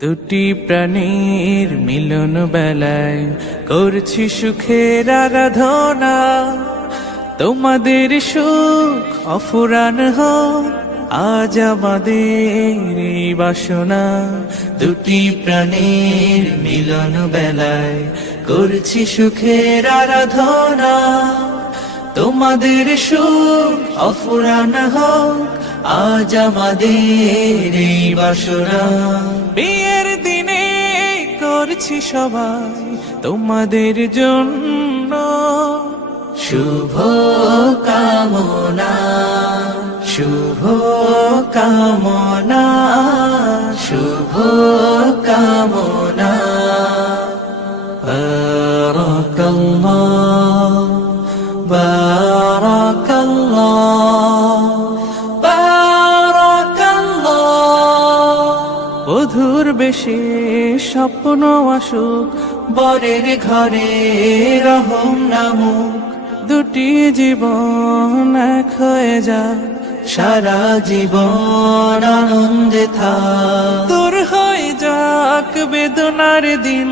দুটি প্রাণীর মিলন বেলায় করছি সুখের আরাধনা। তোমাদের সুখ অফুরান হোক আজ আমাদের এই বাসনা। দুটি প্রাণীর মিলন বেলায় করছি সুখের আরাধনা। তোমাদের সুখ অফুরান হোক আজ আমাদের এই বাসনা। বিয়ের দিনে করছি সবাই তোমাদের জন্য শুভ কামনা, শুভ কামনা, শুভ কামনা। বারাকাল্লাহ, বারাকাল্লাহ, বারাকাল্লাহ। বধুর বেশে স্বপ্ন আসুক, বরের ঘরে রহম নামুক। দুটি জীবন এক হয়ে যায়, সারা জীবন আনন্দে থাক। দূর হয়ে যাক বেদনার দিন,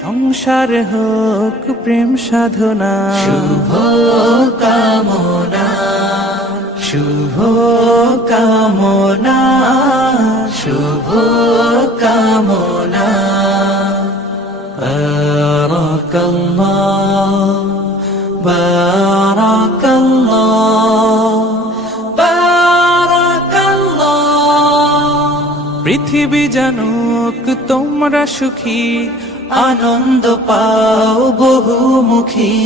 সংসার হোক প্রেম সাধনা। শুভ কামনা, শুভ কামনা, শুভ কামনা। বারাকাল্লাহ, বারাকাল্লাহ, বারাকাল্লাহ। পৃথিবী জানুক তোমরা সুখী, আনন্দ পাও বহুমুখী।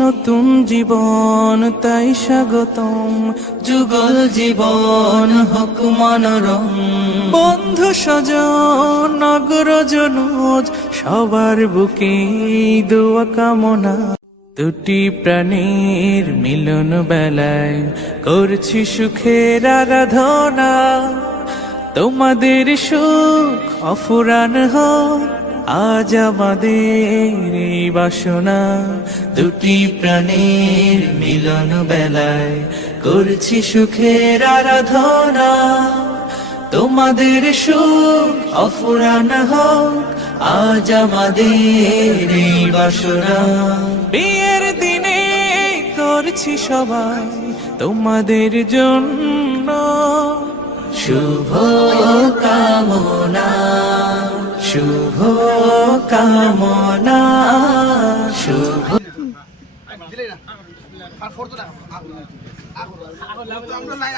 নতুন জীবন তাই স্বাগতম, যুগল জীবন হোক মনোরম। বন্ধু স্বজন নগর জনুজ সবার বুকে দোয়া কামনা। দুটি প্রাণীর মিলন বেলায় করছি সুখের আরাধনা। তোমাদের সুখ অফুরান হোক আজ আমাদের এই বাসনা। দুটি প্রাণীর মিলন বেলায় করছি সুখের আরাধনা। তোমাদের সুখ অফুরান হোক আজ আমাদের এই বাসনা। বিয়ের দিনে করছি সবাই তোমাদের জন্য শুভ কামনা, শুভ কামনা, শুভ।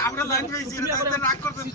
আমরা লাইন পেয়েছি রাগ করবেন।